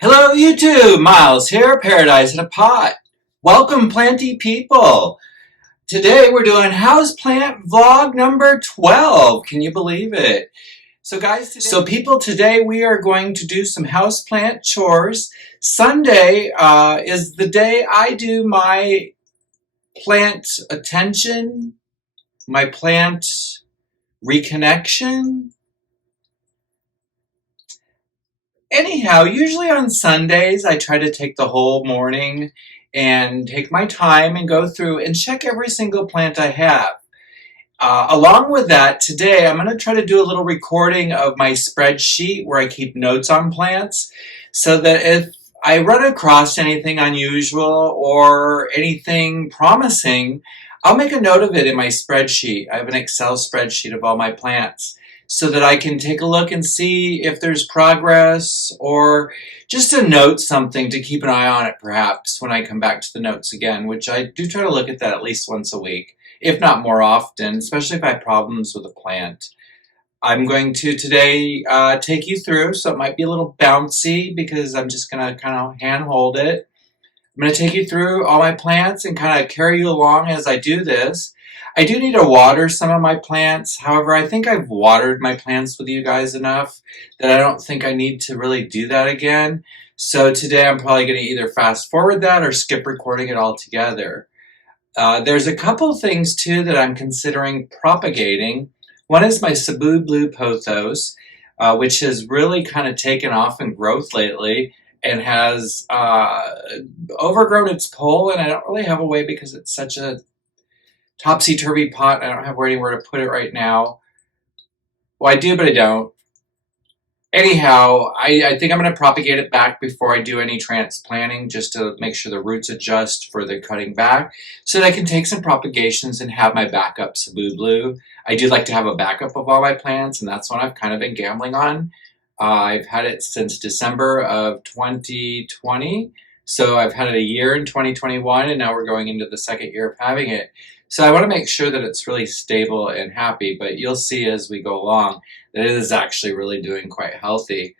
Hello YouTube, Miles here, Paradise in a Pot. Welcome planty people. Today we're doing houseplant vlog number 12. Can you believe it? So guys, today we are going to do some houseplant chores. Sunday is the day I do my plant attention, my plant reconnection. Anyhow, usually on Sundays, I try to take the whole morning and take my time and go through and check every single plant I have. Along with that, today I'm going to try to do a little recording of my spreadsheet where I keep notes on plants so that if I run across anything unusual or anything promising, I'll make a note of it in my spreadsheet. I have an Excel spreadsheet of all my plants, so that I can take a look and see if there's progress or just to note something to keep an eye on it perhaps when I come back to the notes again, which I do try to look at that at least once a week, if not more often, especially if I have problems with a plant. I'm going to today take you through, so it might be a little bouncy because I'm just going to kind of hand hold it. I'm going to take you through all my plants and kind of carry you along as I do this. I do need to water some of my plants. However, I think I've watered my plants with you guys enough that I don't think I need to really do that again. So today I'm probably going to either fast forward that or skip recording it altogether. There's a couple things too that I'm considering propagating. One is my Manjula Pothos, which has really kind of taken off in growth lately and has overgrown its pole, and I don't really have a way because it's such a topsy-turvy pot. I don't have anywhere to put it right now. Well, I do, but I don't. Anyhow, I think I'm going to propagate it back before I do any transplanting, just to make sure the roots adjust for the cutting back, so that I can take some propagations and have my backup Manjula. I do like to have a backup of all my plants, and that's what I've kind of been gambling on. I've had it since December of 2020, so I've had it a year in 2021, and now we're going into the second year of having it. So I want to make sure that it's really stable and happy, but you'll see as we go along that it is actually really doing quite healthy.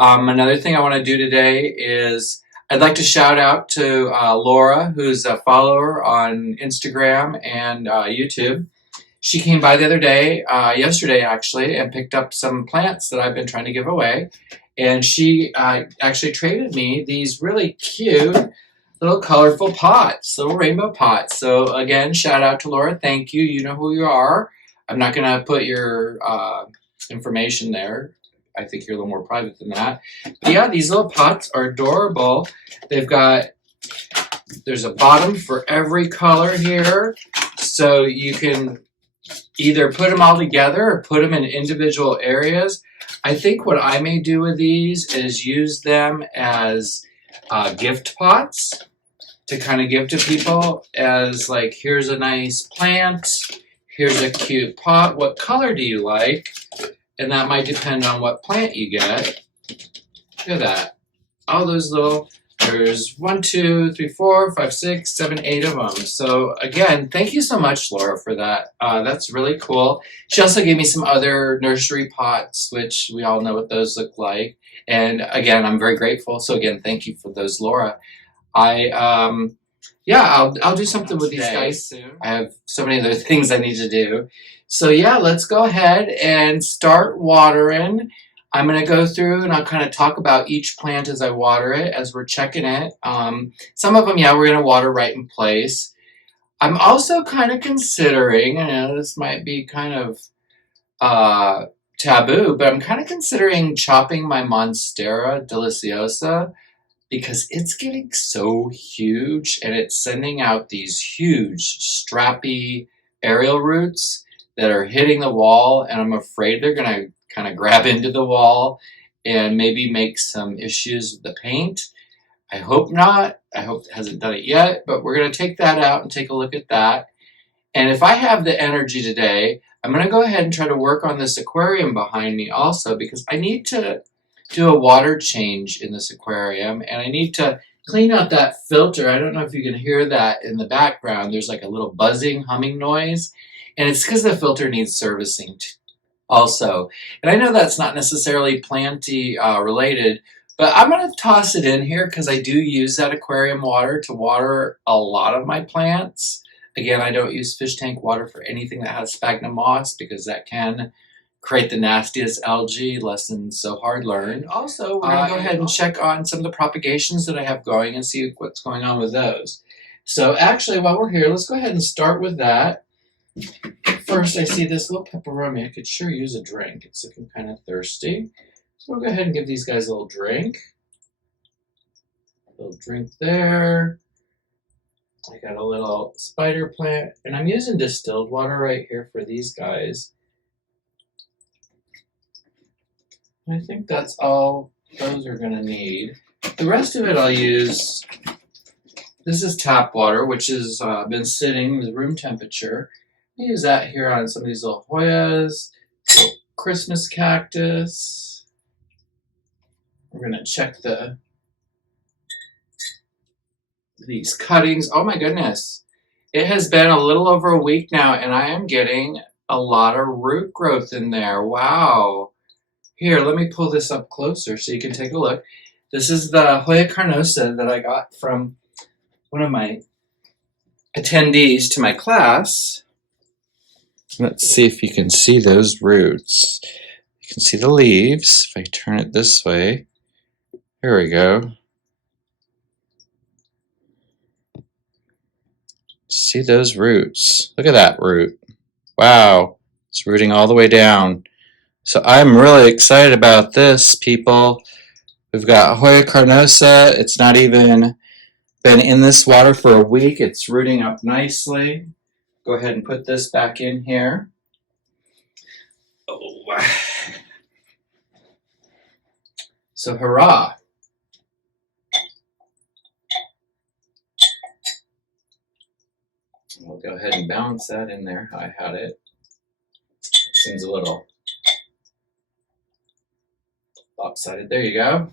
Another thing I want to do today is I'd like to shout out to Laura, who's a follower on Instagram and YouTube. She came by the other day, yesterday actually, and picked up some plants that I've been trying to give away. And she actually traded me these really cute little colorful pots, little rainbow pots. So again, shout out to Laura. Thank you. You know who you are. I'm not going to put your information there. I think you're a little more private than that. But yeah, these little pots are adorable. There's a bottom for every color here. So you can either put them all together or put them in individual areas. I think what I may do with these is use them as gift pots to kind of give to people as like, here's a nice plant, here's a cute pot, what color do you like? And that might depend on what plant you get. Look at that. All those little, there's 1, 2, 3, 4, 5, 6, 7, 8 of them. So again, thank you so much, Laura, for that. That's really cool. She also gave me some other nursery pots, which we all know what those look like. And again, I'm very grateful. So again, thank you for those, Laura. I'll do something with these guys soon. I have so many other things I need to do. So yeah, let's go ahead and start watering. I'm going to go through and I'll kind of talk about each plant as I water it, as we're checking it. Some of them, yeah, we're going to water right in place. I'm also kind of considering, I know this might be kind of taboo, but I'm kind of considering chopping my Monstera deliciosa because it's getting so huge and it's sending out these huge strappy aerial roots that are hitting the wall, and I'm afraid they're going to kind of grab into the wall and maybe make some issues with the paint. I hope not. I hope it hasn't done it yet, but we're going to take that out and take a look at that. And if I have the energy today, I'm going to go ahead and try to work on this aquarium behind me also, because I need to do a water change in this aquarium, and I need to clean out that filter. I don't know if you can hear that in the background. There's like a little buzzing, humming noise, and it's because the filter needs servicing also. And I know that's not necessarily planty related, But I'm going to toss it in here because I do use that aquarium water to water a lot of my plants. Again, I don't use fish tank water for anything that has sphagnum moss because that can create the nastiest algae. Lesson so hard learned. Also, we're going to go ahead and check on some of the propagations that I have going and see what's going on with those. So actually, while we're here, let's go ahead and start with that. First, I see this little pepperoni. I could sure use a drink. It's looking kind of thirsty. So we'll go ahead and give these guys a little drink. A little drink there. I got a little spider plant. And I'm using distilled water right here for these guys. I think that's all those are going to need. The rest of it I'll use. This is tap water, which has been sitting at room temperature. I use that here on some of these little Hoyas, little Christmas cactus. We're going to check these cuttings. Oh my goodness. It has been a little over a week now, and I am getting a lot of root growth in there. Wow. Here, let me pull this up closer so you can take a look. This is the Hoya carnosa that I got from one of my attendees to my class. Let's see if you can see those roots. You can see the leaves. If I turn it this way, here we go. See those roots. Look at that root. Wow, it's rooting all the way down. So I'm really excited about this, people. We've got Hoya carnosa. It's not even been in this water for a week. It's rooting up nicely. Go ahead and put this back in here. Oh. So hurrah. We'll go ahead and balance that in there how I had it. Seems a little lopsided. There you go.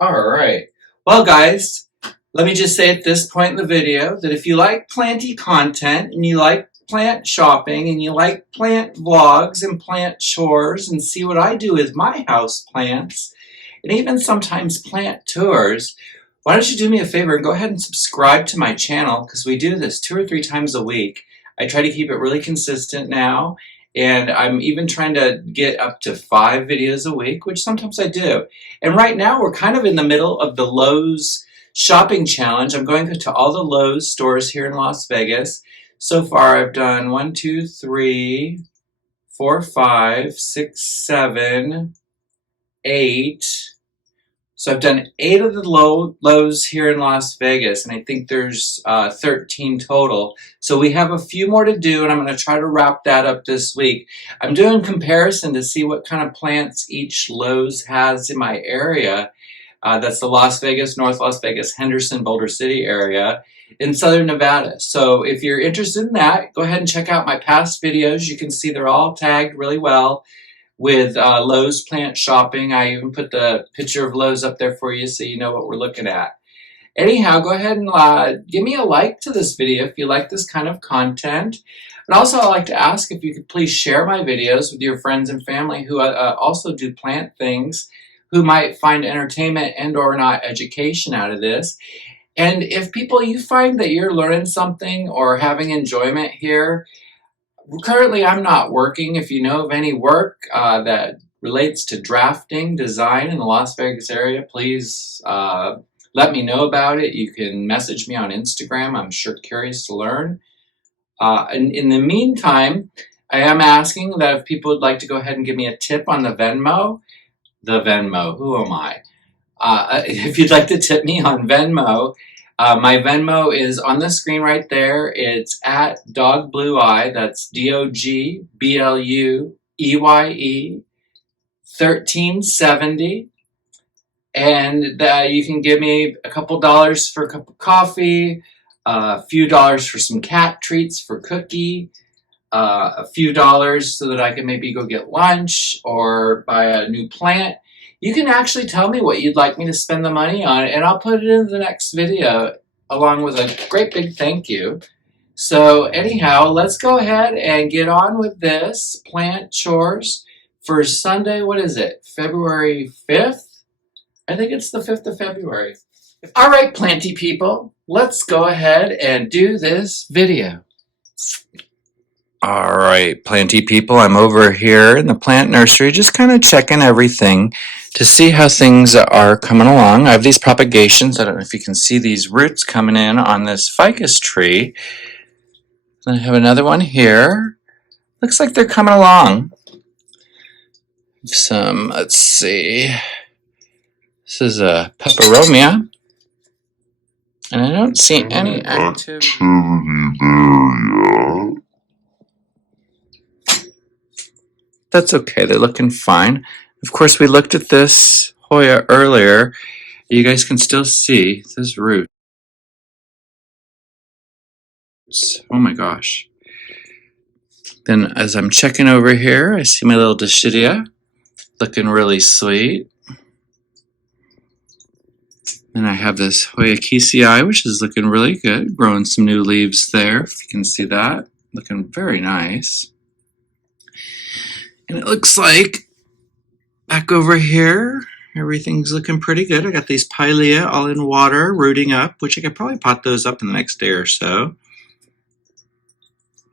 All right. Well, guys, let me just say at this point in the video that if you like planty content and you like plant shopping and you like plant vlogs and plant chores and see what I do with my house plants and even sometimes plant tours, why don't you do me a favor and go ahead and subscribe to my channel, because we do this 2 or 3 times a week. I try to keep it really consistent now, and I'm even trying to get up to 5 videos a week, which sometimes I do. And right now we're kind of in the middle of the Lowe's shopping challenge. I'm going to all the Lowe's stores here in Las Vegas. So far I've done 1, 2, 3, 4, 5, 6, 7, 8. So I've done 8 of the Lowe's here in Las Vegas, and I think there's 13 total. So we have a few more to do, and I'm going to try to wrap that up this week. I'm doing comparison to see what kind of plants each Lowe's has in my area. That's the Las Vegas, North Las Vegas, Henderson, Boulder City area in Southern Nevada. So if you're interested in that, go ahead and check out my past videos. You can see they're all tagged really well with Lowe's plant shopping. I even put the picture of Lowe's up there for you so you know what we're looking at. Anyhow, go ahead and give me a like to this video if you like this kind of content. And also I'd like to ask if you could please share my videos with your friends and family who also do plant things, who might find entertainment and or not education out of this. And if people, you find that you're learning something or having enjoyment here, currently I'm not working. If you know of any work that relates to drafting, design in the Las Vegas area, please let me know about it. You can message me on Instagram. I'm sure curious to learn. And in the meantime, I am asking that if people would like to go ahead and give me a tip on the Venmo, who am I? If you'd like to tip me on Venmo, my Venmo is on the screen right there. It's at DogBlueEye. That's DOGBLUEYE 1370. And you can give me a couple dollars for a cup of coffee, a few dollars for some cat treats for Cookie, a few dollars so that I can maybe go get lunch or buy a new plant. You can actually tell me what you'd like me to spend the money on, and I'll put it in the next video along with a great big thank you. So anyhow, let's go ahead and get on with this plant chores for Sunday. What is it? February 5th? I think it's the 5th of February. All right, planty people, let's go ahead and do this video. All right, planty people, I'm over here in the plant nursery just kind of checking everything to see how things are coming along. I have these propagations. I don't know if you can see these roots coming in on this ficus tree. Then I have another one here. Looks like they're coming along. Some, let's see. This is a peperomia. And I don't see any activity there yet. That's okay, they're looking fine. Of course, we looked at this Hoya earlier. You guys can still see this root. Oh my gosh. Then as I'm checking over here, I see my little Dischidia looking really sweet. And I have this Hoya Kiesii, which is looking really good, growing some new leaves there, if you can see that. Looking very nice. And it looks like back over here, everything's looking pretty good. I got these Pilea all in water, rooting up, which I could probably pot those up in the next day or so.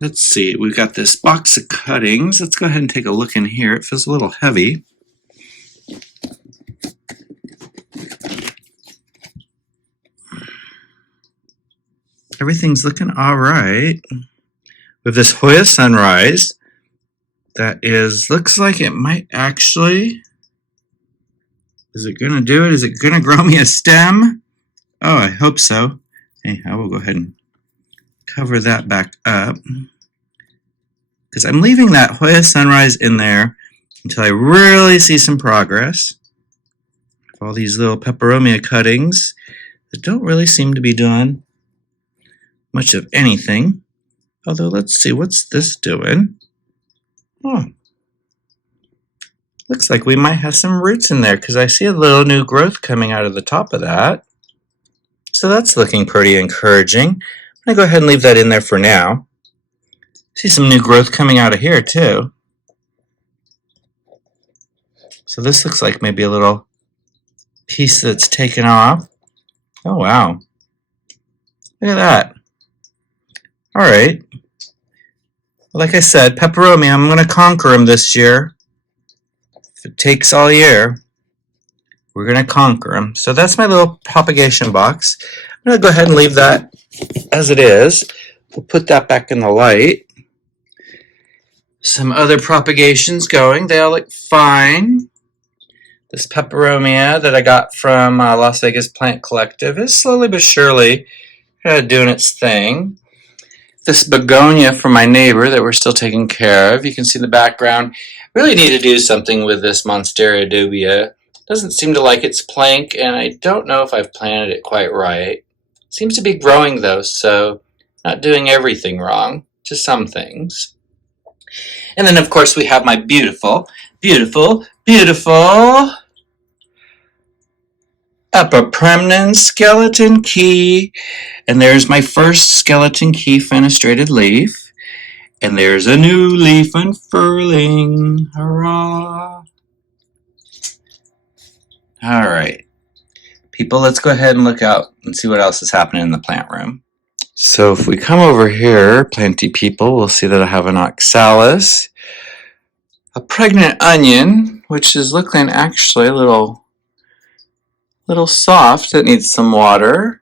Let's see, we've got this box of cuttings. Let's go ahead and take a look in here. It feels a little heavy. Everything's looking all right. With this Hoya Sunrise, that is, looks like it might actually, is it gonna do it? Is it gonna grow me a stem? Oh, I hope so. Anyhow, we'll go ahead and cover that back up. Because I'm leaving that Hoya Sunrise in there until I really see some progress. All these little peperomia cuttings that don't really seem to be doing much of anything. Although, let's see, what's this doing? Oh, looks like we might have some roots in there because I see a little new growth coming out of the top of that. So that's looking pretty encouraging. I'm going to go ahead and leave that in there for now. See some new growth coming out of here too. So this looks like maybe a little piece that's taken off. Oh wow. Look at that. All right. Like I said, peperomia, I'm going to conquer them this year. If it takes all year, we're going to conquer them. So that's my little propagation box. I'm going to go ahead and leave that as it is. We'll put that back in the light. Some other propagations going. They all look fine. This peperomia that I got from Las Vegas Plant Collective is slowly but surely doing its thing. This begonia from my neighbor that we're still taking care of. You can see the background. Really need to do something with this Monstera dubia. Doesn't seem to like its plank, and I don't know if I've planted it quite right. Seems to be growing though, so not doing everything wrong, just some things. And then of course we have my beautiful, beautiful, beautiful Epipremnum skeleton key. And there's my first skeleton key fenestrated leaf. And there's a new leaf unfurling. Hurrah! All right. People, let's go ahead and look out and see what else is happening in the plant room. So if we come over here, planty people, we'll see that I have an oxalis, a pregnant onion, which is looking actually a little soft. It needs some water.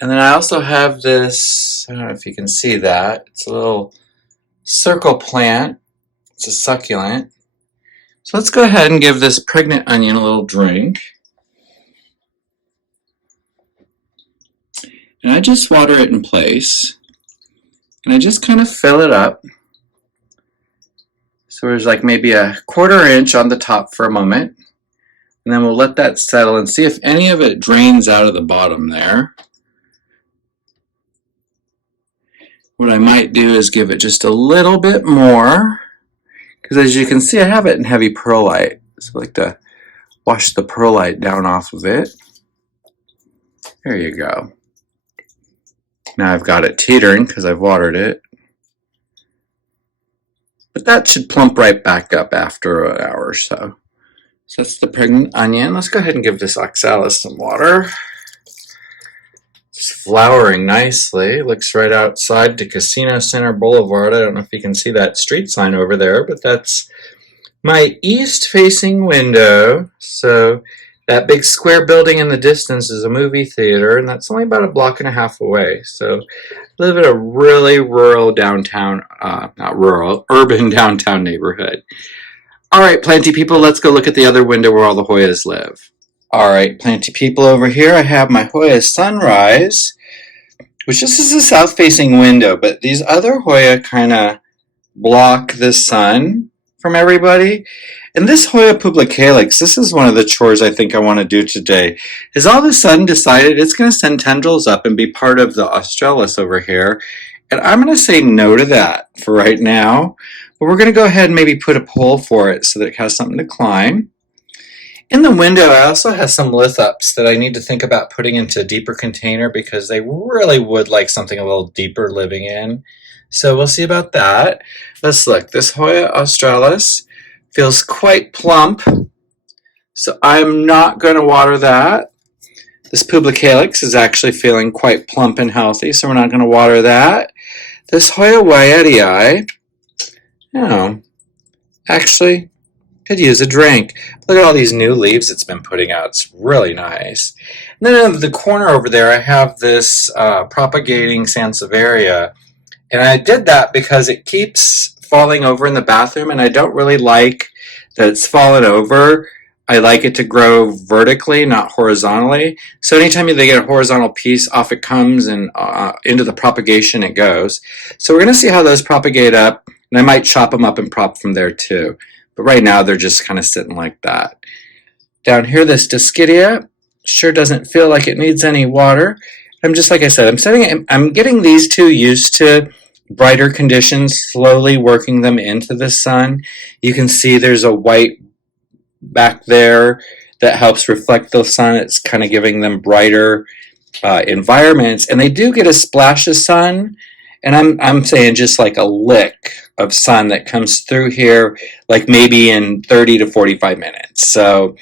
And then I also have this, I don't know if you can see that. It's a little circle plant. It's a succulent. So let's go ahead and give this pregnant onion a little drink. And I just water it in place. And I just kind of fill it up. So there's like maybe a 1/4 inch on the top for a moment. And then we'll let that settle and see if any of it drains out of the bottom there. What I might do is give it just a little bit more, because as you can see, I have it in heavy perlite. So I like to wash the perlite down off of it. There you go. Now I've got it teetering because I've watered it. But that should plump right back up after an hour or so. So that's the pregnant onion. Let's go ahead and give this oxalis some water. It's flowering nicely. Looks right outside to Casino Center Boulevard. I don't know if you can see that street sign over there, but that's my east-facing window. So that big square building in the distance is a movie theater, and that's only about a block and a half away. So I live in a really rural downtown, not rural, urban downtown neighborhood. All right, planty people, let's go look at the other window where all the Hoyas live. All right, planty people, over here I have my Hoya sunrise, which this is a south-facing window, but these other Hoya kind of block the sun from everybody. And this Hoya publicalis, this is one of the chores I think I want to do today, is all of a sudden decided it's going to send tendrils up and be part of the australis over here. And I'm going to say no to that for right now. But we're going to go ahead and maybe put a pole for it so that it has something to climb. In the window, I also have some lithups that I need to think about putting into a deeper container because they really would like something a little deeper living in. So we'll see about that. Let's look. This Hoya australis feels quite plump, so I'm not going to water that. This publicalis is actually feeling quite plump and healthy, so we're not going to water that. This Hoya Linearis, actually could use a drink. Look at all these new leaves it's been putting out. It's really nice. And then in the corner over there, I have this Propagating San Severia. And I did that because it keeps falling over in the bathroom, and I don't really like that it's fallen over. I like it to grow vertically, not horizontally. So anytime they get a horizontal piece, off it comes, and into the propagation it goes. So we're going to see how those propagate up, and I might chop them up and prop from there too. But right now they're just kind of sitting like that. Down here, this Dischidia sure doesn't feel like it needs any water. I'm just, like I said, I'm getting these two used to brighter conditions, slowly working them into the sun. You can see there's a white back there that helps reflect the sun. It's kind of giving them brighter environments, and they do get a splash of sun. And I'm saying just like a lick of sun that comes through here, like maybe in 30 to 45 minutes. So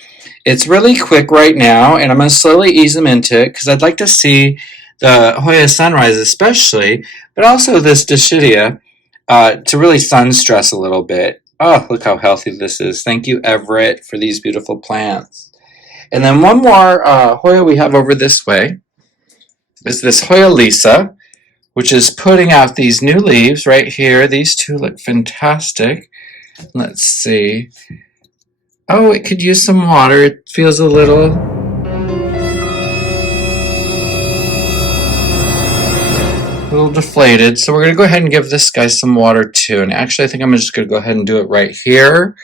it's really quick right now, and I'm going to slowly ease them into it because I'd like to see the Hoya sunrise especially, but also this Dischidia to really sun stress a little bit. Oh, look how healthy this is. Thank you, Everett, for these beautiful plants. And then one more Hoya we have over this way is this Hoya Lisa, which is putting out these new leaves right here. These two look fantastic. Let's see. Oh, it could use some water. It feels a little deflated. So we're going to go ahead and give this guy some water too. And actually, I think I'm just going to go ahead and do it right here.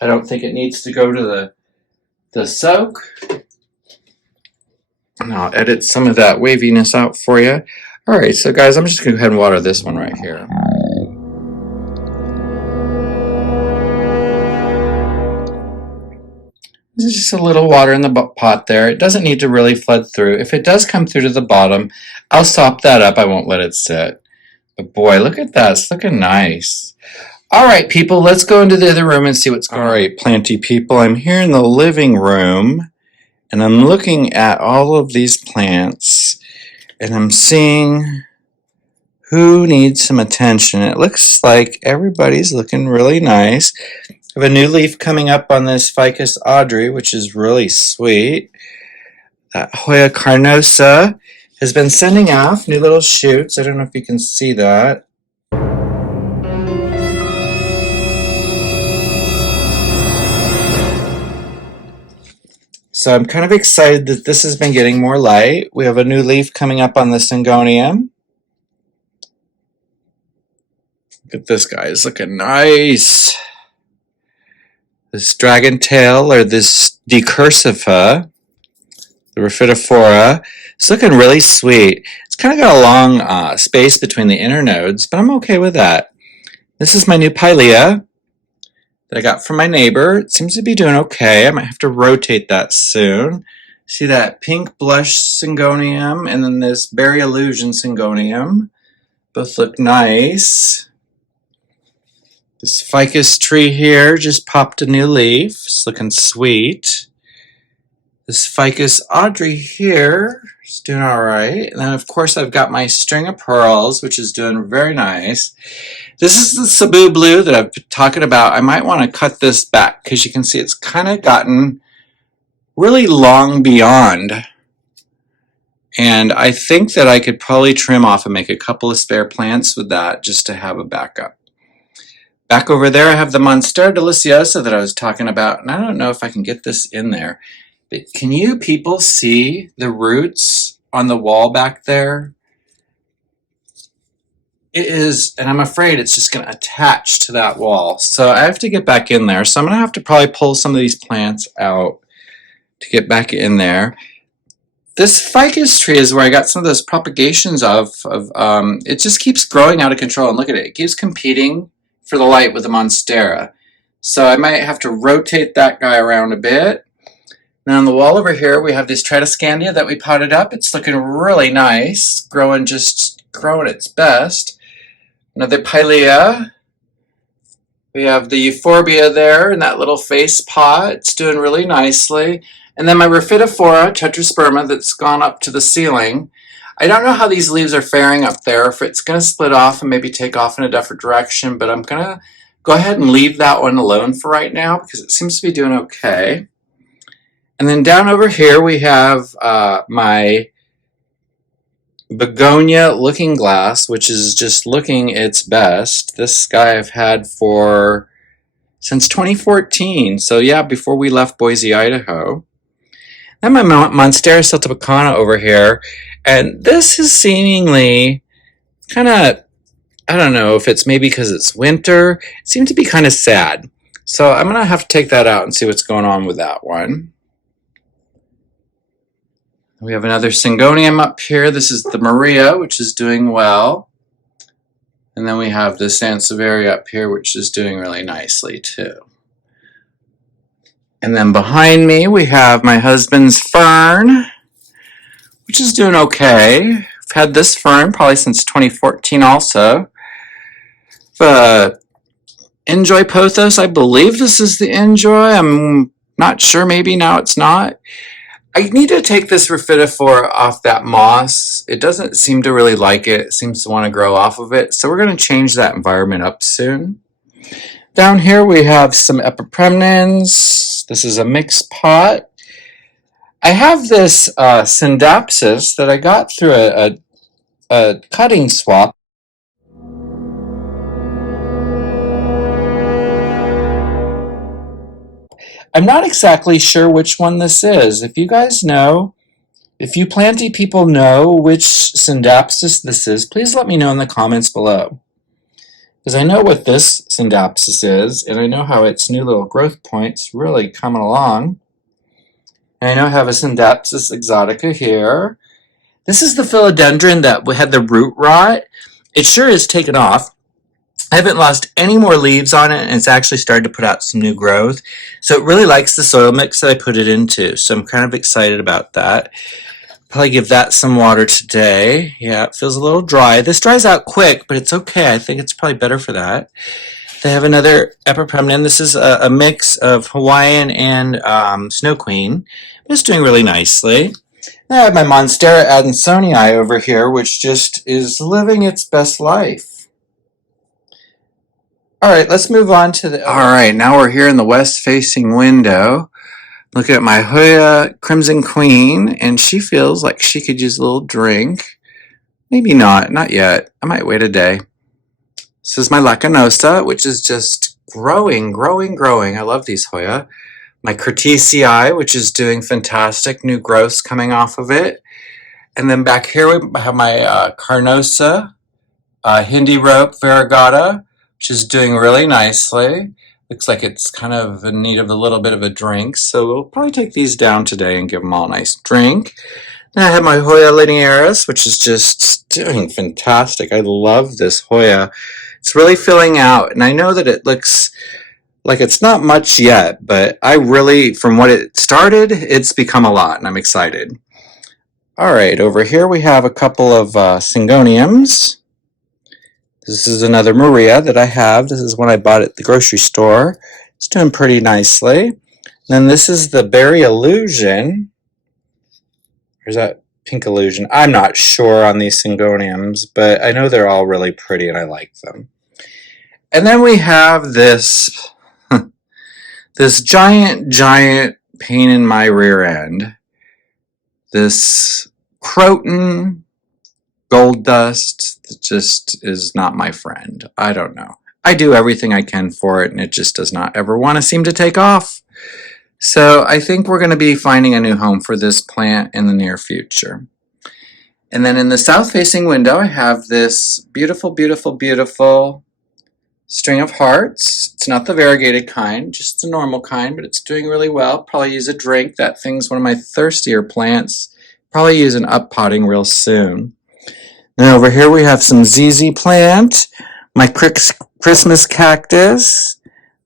I don't think it needs to go to the soak. And I'll edit some of that waviness out for you. All right, so guys, I'm just going to go ahead and water this one right here. This is just a little water in the pot there. It doesn't need to really flood through. If it does come through to the bottom, I'll sop that up. I won't let it sit. But boy, look at that. It's looking nice. All right, people, let's go into the other room and see what's going on. All right, planty people, I'm here in the living room, and I'm looking at all of these plants, and I'm seeing who needs some attention. It looks like everybody's looking really nice. I have a new leaf coming up on this Ficus Audrey, which is really sweet. Hoya carnosa has been sending off new little shoots. I don't know if you can see that. So I'm kind of excited that this has been getting more light. We have a new leaf coming up on the Syngonium. Look at this guy, it's looking nice. This dragon tail, or this decursiva, the Rhaphidophora, it's looking really sweet. It's kind of got a long space between the internodes, but I'm okay with that. This is my new Pilea that I got from my neighbor. It seems to be doing okay. I might have to rotate that soon. See that pink blush Syngonium and then this berry illusion Syngonium. Both look nice. This ficus tree here just popped a new leaf. It's looking sweet. This ficus Audrey here is doing all right. And then, of course, I've got my string of pearls, which is doing very nice. This is the Cebu blue that I've been talking about. I might want to cut this back because you can see it's kind of gotten really long beyond. And I think that I could probably trim off and make a couple of spare plants with that just to have a backup. Back over there, I have the Monstera deliciosa that I was talking about. And I don't know if I can get this in there. But can you people see the roots on the wall back there? It is, and I'm afraid it's just going to attach to that wall. So I have to get back in there. So I'm going to have to probably pull some of these plants out to get back in there. This ficus tree is where I got some of those propagations of it just keeps growing out of control. And look at it. It keeps competing for the light with the Monstera. So I might have to rotate that guy around a bit. Now on the wall over here, we have this Tritoscandia that we potted up. It's looking really nice, growing its best. Another Pilea. We have the Euphorbia there in that little face pot. It's doing really nicely. And then my Rhaphidophora tetrasperma that's gone up to the ceiling. I don't know how these leaves are faring up there, if it's going to split off and maybe take off in a different direction, but I'm going to go ahead and leave that one alone for right now because it seems to be doing okay. And then down over here we have my Begonia looking glass, which is just looking its best. This guy I've had since 2014, so yeah, before we left Boise, Idaho. Then my Monstera siltepecana over here, and this is seemingly kind of, I don't know if it's maybe because it's winter, it seems to be kind of sad. So I'm going to have to take that out and see what's going on with that one. We have another Syngonium up here. This is the Maria, which is doing well. And then we have the San Severia up here, which is doing really nicely too. And then behind me, we have my husband's fern, which is doing okay. I've had this fern probably since 2014 also. Enjoy Pothos, I believe this is the Enjoy. I'm not sure, maybe now it's not. I need to take this Rhaphidophora off that moss. It doesn't seem to really like it. It seems to want to grow off of it. So we're going to change that environment up soon. Down here we have some Epipremnans. This is a mixed pot. I have this Syndapsis that I got through a cutting swap. I'm not exactly sure which one this is. If you guys know, if you planty people know which Syndapsis this is, please let me know in the comments below. Because I know what this Syndapsis is, and I know how its new little growth point's really coming along. And I know I have a Syndapsis exotica here. This is the Philodendron that had the root rot. It sure is taken off. I haven't lost any more leaves on it, and it's actually started to put out some new growth. So it really likes the soil mix that I put it into. So I'm kind of excited about that. Probably give that some water today. Yeah, it feels a little dry. This dries out quick, but it's okay. I think it's probably better for that. They have another Epipremnan. This is a mix of Hawaiian and Snow Queen. It's doing really nicely. I have my Monstera adansonii over here, which just is living its best life. All right, let's move on to the... All right, now we're here in the west-facing window. Looking at my Hoya Crimson Queen, and she feels like she could use a little drink. Maybe not yet. I might wait a day. This is my Lacanosa, which is just growing. I love these Hoya. My Curtisii, which is doing fantastic. New growths coming off of it. And then back here we have my Carnosa, Hindi Rope Variegata, which is doing really nicely. Looks like it's kind of in need of a little bit of a drink, so we'll probably take these down today and give them all a nice drink. Then I have my Hoya Linearis, which is just doing fantastic. I love this Hoya. It's really filling out, and I know that it looks like it's not much yet, but I really, from what it started, it's become a lot, and I'm excited. All right, over here we have a couple of Syngoniums. This is another Maria that I have. This is one I bought at the grocery store. It's doing pretty nicely. And then this is the Berry Illusion. Or is that Pink Illusion? I'm not sure on these Syngoniums, but I know they're all really pretty and I like them. And then we have this, this giant pain in my rear end. This Croton gold dust that just is not my friend. I don't know. I do everything I can for it and it just does not ever want to seem to take off. So I think we're going to be finding a new home for this plant in the near future. And then in the south-facing window, I have this beautiful, beautiful, beautiful string of hearts. It's not the variegated kind, just the normal kind, but it's doing really well. Probably use a drink. That thing's one of my thirstier plants. Probably use an up-potting real soon. Then over here we have some ZZ plant, my Christmas cactus,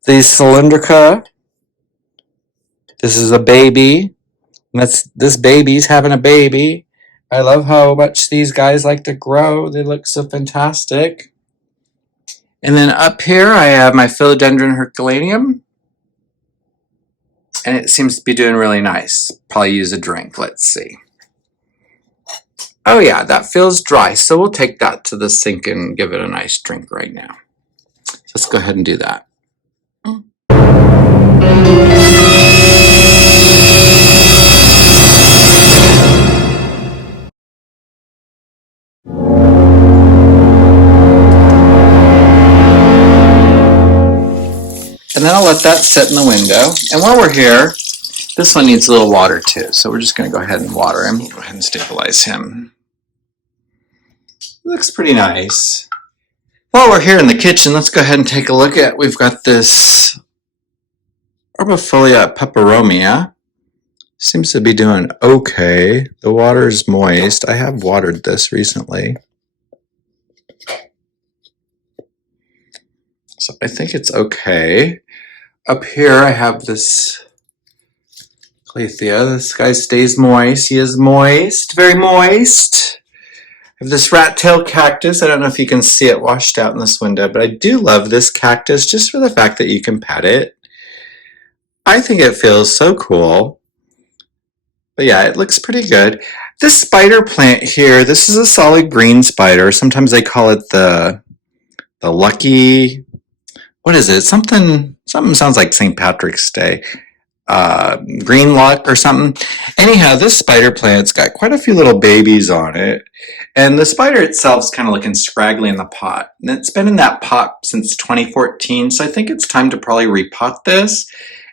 the cylindrica. This is a baby. This baby's having a baby. I love how much these guys like to grow. They look so fantastic. And then up here I have my Philodendron Herculaneum. And it seems to be doing really nice. Probably use a drink. Let's see. Oh yeah, that feels dry. So we'll take that to the sink and give it a nice drink right now. So let's go ahead and do that. And then I'll let that sit in the window. And while we're here, this one needs a little water too. So we're just going to go ahead and water him. Go ahead and stabilize him. It looks pretty nice. While we're here in the kitchen, let's go ahead and take a look at, we've got this Arbofolia peperomia. Seems to be doing okay. The water is moist. I have watered this recently. So I think it's okay. Up here I have this Cleithia. This guy stays moist. He is moist, very moist. I have this Tail Cactus. I don't know if you can see it washed out in this window, but I do love this cactus just for the fact that you can pet it. I think it feels so cool. But yeah, it looks pretty good. This spider plant here, this is a solid green spider. Sometimes they call it the lucky, what is it? Something sounds like St. Patrick's Day. Green luck or something. Anyhow, this spider plant's got quite a few little babies on it. And the spider itself's kind of looking scraggly in the pot. And it's been in that pot since 2014, so I think it's time to probably repot this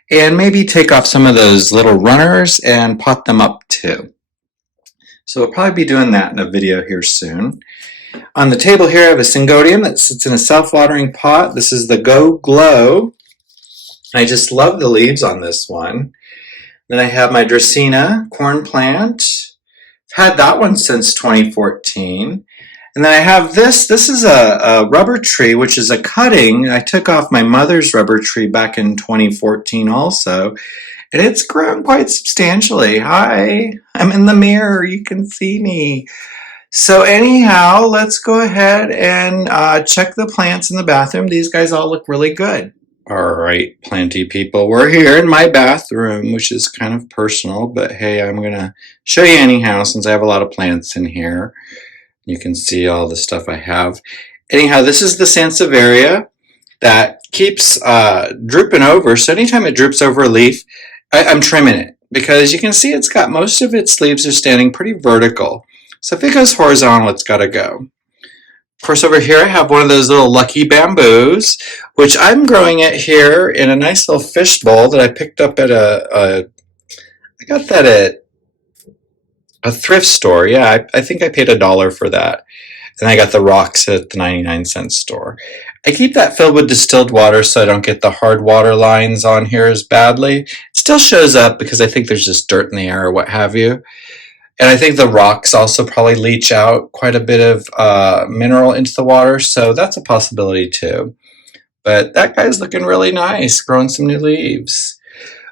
and maybe take off some of those little runners and pot them up too. So we'll probably be doing that in a video here soon. On the table here I have a Syngodium that sits in a self-watering pot. This is the Go Glow. I just love the leaves on this one. Then I have my Dracaena corn plant. I've had that one since 2014. And then I have this. This is a rubber tree, which is a cutting. I took off my mother's rubber tree back in 2014 also. And it's grown quite substantially. Hi, I'm in the mirror. You can see me. So anyhow, let's go ahead and check the plants in the bathroom. These guys all look really good. All right, planty people, we're here in my bathroom, which is kind of personal, but hey, I'm going to show you anyhow since I have a lot of plants in here. You can see all the stuff I have. Anyhow, this is the San Severia that keeps drooping over, so anytime it droops over a leaf, I'm trimming it because you can see it's got most of its leaves are standing pretty vertical. So if it goes horizontal, it's got to go. Of course, over here I have one of those little lucky bamboos, which I'm growing it here in a nice little fish bowl that I picked up at I got that at a thrift store. Yeah, I think I paid $1 for that. And I got the rocks at the 99-cent store. I keep that filled with distilled water so I don't get the hard water lines on here as badly. It still shows up because I think there's just dirt in the air or what have you. And I think the rocks also probably leach out quite a bit of mineral into the water, so that's a possibility too. But that guy's looking really nice, growing some new leaves.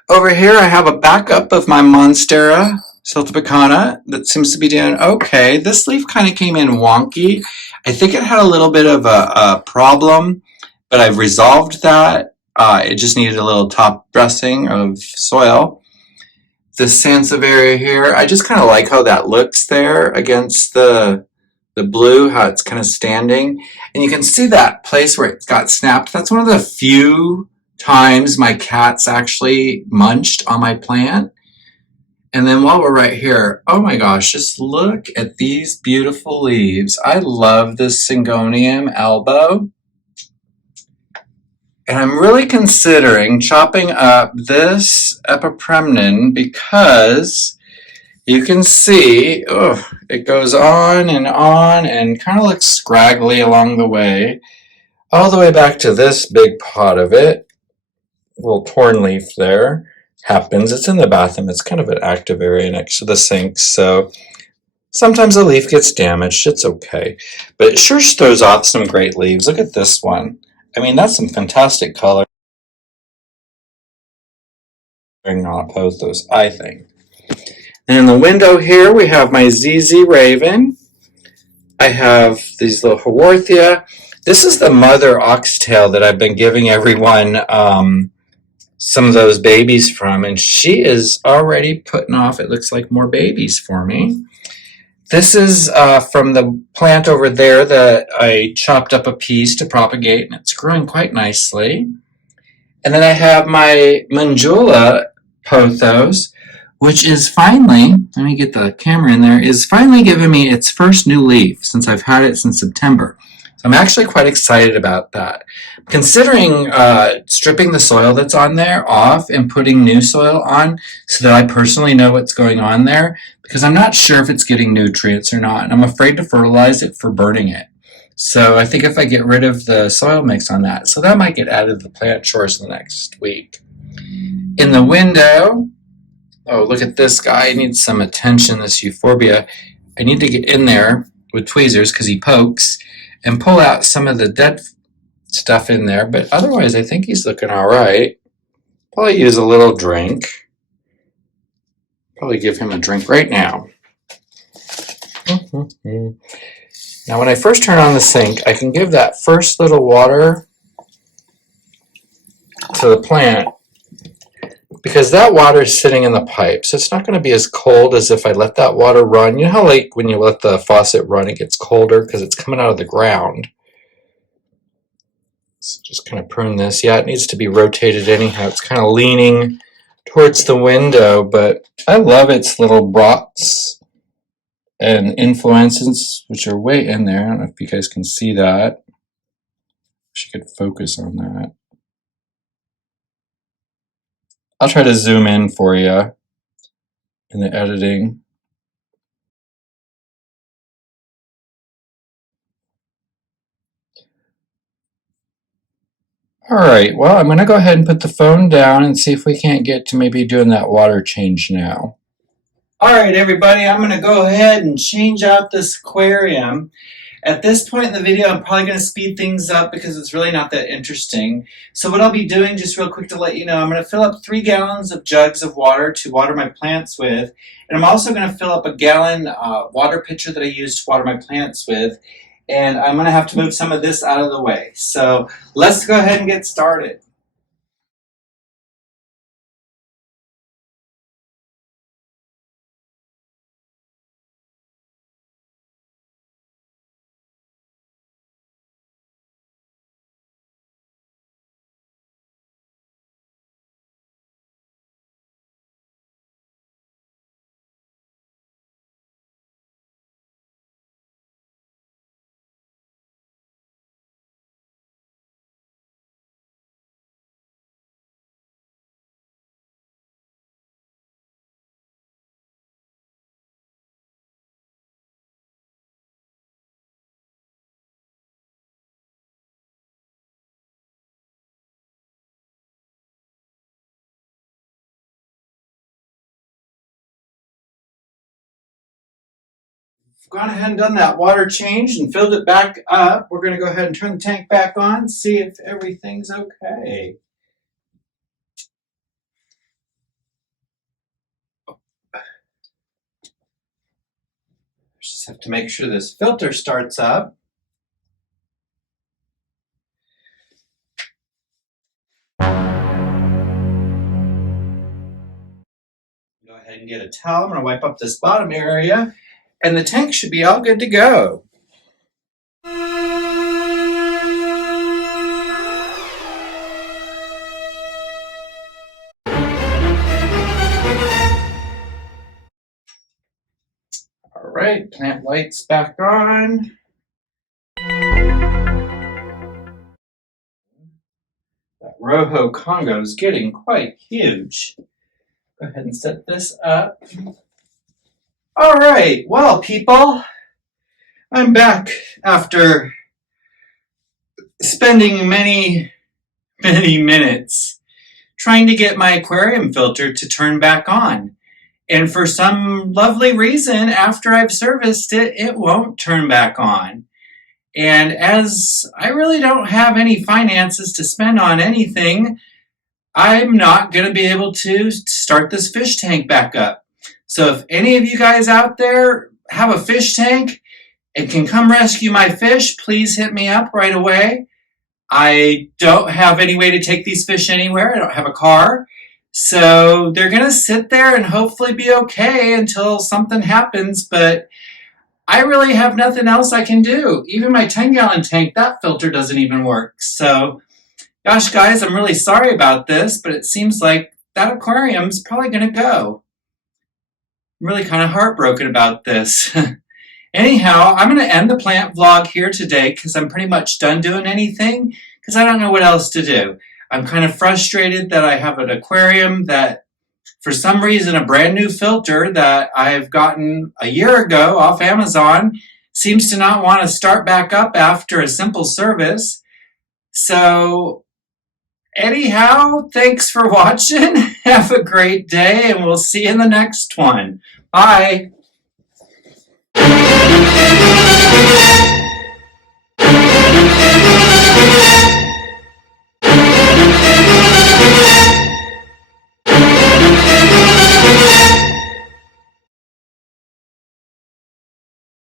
Over here I have a backup of my Monstera Siltepecana, that seems to be doing okay. This leaf kind of came in wonky. I think it had a little bit of a problem, but I've resolved that. It just needed a little top dressing of soil. This San Severia here, I just kind of like how that looks there against the blue, how it's kind of standing. And you can see that place where it got snapped. That's one of the few times my cats actually munched on my plant. And then while we're right here, oh my gosh, just look at these beautiful leaves. I love this Syngonium Elbow. And I'm really considering chopping up this epipremnon because you can see, it goes on and kind of looks scraggly along the way, all the way back to this big pot of it. A little torn leaf there. Happens. It's in the bathroom. It's kind of an active area next to the sink, so sometimes a leaf gets damaged. It's okay. But it sure throws off some great leaves. Look at this one. I mean, that's some fantastic color. Not Pothos, I think. And in the window here, we have my ZZ Raven. I have these little Haworthia. This is the mother oxtail that I've been giving everyone some of those babies from, and she is already putting off, it looks like, more babies for me. This is from the plant over there that I chopped up a piece to propagate, and it's growing quite nicely. And then I have my Manjula Pothos, which is finally, let me get the camera in there, is finally giving me its first new leaf since I've had it since September. So I'm actually quite excited about that. Considering stripping the soil that's on there off and putting new soil on so that I personally know what's going on there, because I'm not sure if it's getting nutrients or not, and I'm afraid to fertilize it for burning it. So I think if I get rid of the soil mix on that, so that might get added to the plant chores the next week. In the window, oh, look at this guy. He needs some attention, this euphorbia. I need to get in there with tweezers because he pokes and pull out some of the dead stuff in there. But otherwise, I think he's looking all right. Probably use a little drink. Probably give him a drink right now. Now, when I first turn on the sink, I can give that first little water to the plant because that water is sitting in the pipe, so it's not going to be as cold as if I let that water run. You know how like when you let the faucet run, it gets colder because it's coming out of the ground. So just kind of prune this. Yeah, it needs to be rotated anyhow. It's kind of leaning towards the window, but I love its little brots and inflorescences, which are way in there. I don't know if you guys can see that. Wish I could focus on that. I'll try to zoom in for you in the editing. All right, well, I'm going to go ahead and put the phone down and see if we can't get to maybe doing that water change now. All right, everybody, I'm going to go ahead and change out this aquarium. At this point in the video, I'm probably going to speed things up because it's really not that interesting. So what I'll be doing, just real quick to let you know, I'm going to fill up 3 gallons of jugs of water to water my plants with. And I'm also going to fill up a gallon water pitcher that I use to water my plants with. And I'm going to have to move some of this out of the way. So let's go ahead and get started. Gone ahead and done that water change and filled it back up. We're going to go ahead and turn the tank back on, see if everything's okay. Just have to make sure this filter starts up. Go ahead and get a towel. I'm going to wipe up this bottom area, and the tank should be all good to go. All right, plant lights back on. That Rojo Congo is getting quite huge. Go ahead and set this up. All right, well, people, I'm back after spending many minutes trying to get my aquarium filter to turn back on. And for some lovely reason, after I've serviced it, it won't turn back on. And as I really don't have any finances to spend on anything, I'm not going to be able to start this fish tank back up. So if any of you guys out there have a fish tank and can come rescue my fish, please hit me up right away. I don't have any way to take these fish anywhere. I don't have a car. So they're going to sit there and hopefully be okay until something happens. But I really have nothing else I can do. Even my 10-gallon tank, that filter doesn't even work. So, gosh, guys, I'm really sorry about this, but it seems like that aquarium's probably going to go. I'm really kind of heartbroken about this. Anyhow, I'm going to end the plant vlog here today because I'm pretty much done doing anything because I don't know what else to do. I'm kind of frustrated that I have an aquarium that, for some reason, a brand new filter that I've gotten a year ago off Amazon seems to not want to start back up after a simple service. So, anyhow, thanks for watching. Have a great day, and we'll see you in the next one. Bye.